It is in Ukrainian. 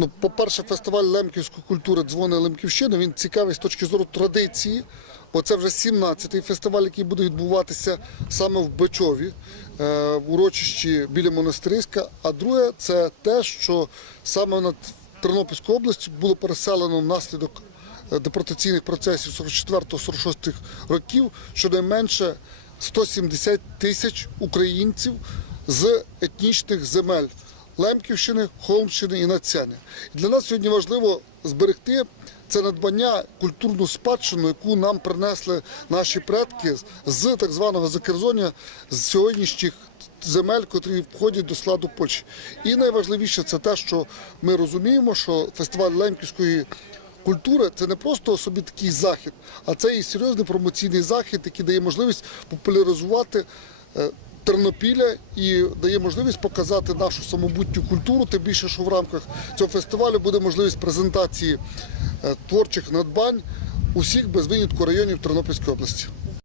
Ну, по-перше, фестиваль лемківської культури дзвони Лемківщини. Він цікавий з точки зору традиції, бо це вже 17-й фестиваль, який буде відбуватися саме в Бичові, е, в урочищі біля монастириська. А друге, це те, що саме над Тернопільською областю було переселено внаслідок е, депортаційних процесів 44-46 років щонайменше 170 тисяч українців з етнічних земель. Лемківщини, Холмщини і Нацяни. Для нас сьогодні важливо зберегти це надбання, культурну спадщину, яку нам принесли наші предки з- так званого Закерзоння, з сьогоднішніх земель, котрі входять до складу Польщі. І найважливіше це те, що ми розуміємо, що фестиваль лемківської культури це не просто собі такий захід, а це і серйозний промоційний захід, який дає можливість популяризувати. Тернопіля і дає можливість показати нашу самобутню культуру. Тим більше, що в рамках цього фестивалю буде можливість презентації е, творчих надбань усіх без винятку районів Тернопільської області.